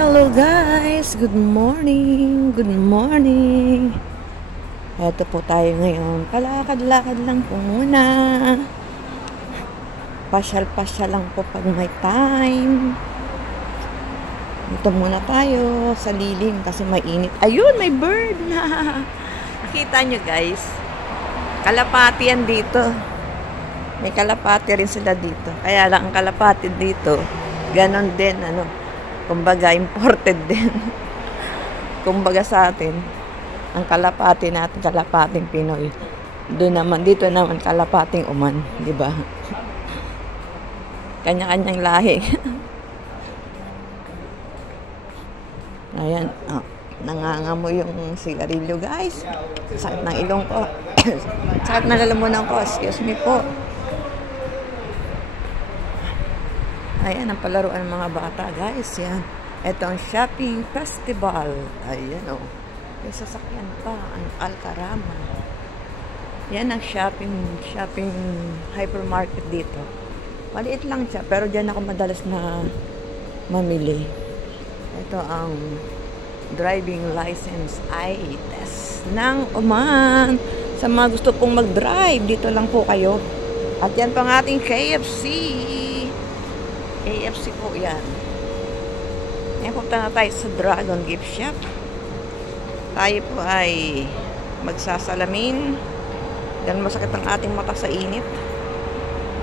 Hello guys! Good morning! Good morning! Ito po tayo ngayon. Kalakad-lakad lang po muna. Pasyal-pasyal lang po pag may time. Dito muna tayo sa lilim kasi mainit. Ayun! May bird na! Nakita nyo guys? Kalapati yan dito. May kalapati rin sila dito. Kaya lang ang kalapati dito, ganon din, kumbaga imported din. Kumbaga sa atin, ang kalapati natin, kalapating Pinoy. Dito naman kalapating Oman, di ba? Kanya-kanyang lahi. Ayan, nangangamo yung sigarilyo, guys. Sakit ng ilong ko. Sakit ng lalamunan ko. Excuse me po. Ayan, ang palaruan ng mga bata, guys. Yan. Ito ang shopping festival. Ayan, oh. May sasakyan pa. Ang Alcarama. Yan ang shopping hypermarket dito. Maliit lang siya, pero dyan ako madalas na mamili. Ito ang driving license eye test ng Oman. Sa mga gusto pong mag-drive, dito lang po kayo. At yan pang ating KFC. KFC po yan. Ngayon punta na tayo sa Dragon Gift Shop. Tayo po ay magsasalamin. Dahil masakit ang ating mata sa init.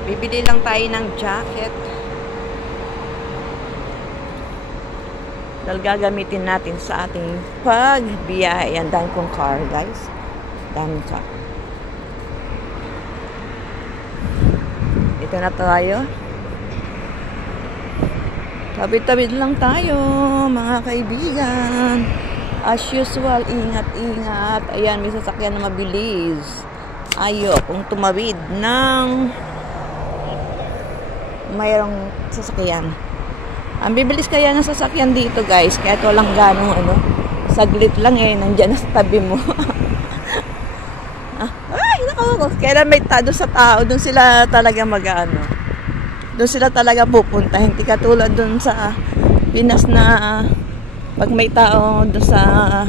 Bibili lang tayo ng jacket. Dahil gagamitin natin sa ating pagbiyahe. Ang dami kong car, guys. Daming car. Ito na tayo. Tabid-tabid lang tayo, mga kaibigan. As usual, ingat-ingat. Ayan, may sasakyan na mabilis. Ayokong tumawid ng mayroong sasakyan. Ang bibilis kaya ng sasakyan dito, guys. Kaya ito lang ganong, saglit lang nandyan na sa tabi mo. Ay, naku. Kailan may doon sa tao, doon sila talaga doon sila talaga pupunta. Hindi katulad doon sa Pinas na pag may tao doon sa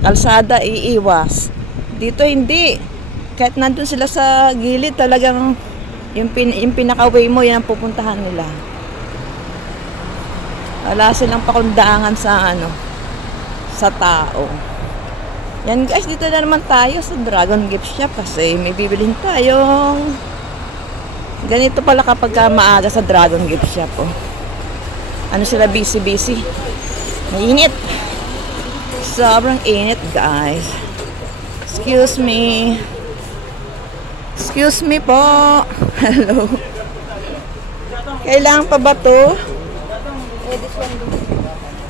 kalsada, iiwas. Dito hindi. Kahit nandun sila sa gilid, talagang yung pinaka-way mo, yan ang pupuntahan nila. Wala silang pakundangan sa tao. Yan guys, dito na naman tayo sa Dragon Gift Shop kasi may bibilhin tayong ganito pala kapag maaga sa Dragon Gift Shop. Sila busy. Mainit. Sobrang init, guys. Excuse me. Excuse me po. Hello. Kailangan pa ba to?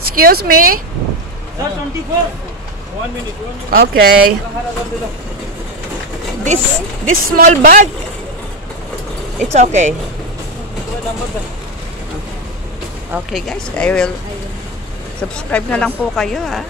Excuse me. Okay. This small bag. It's okay. Okay guys, I will subscribe na lang po kayo ha.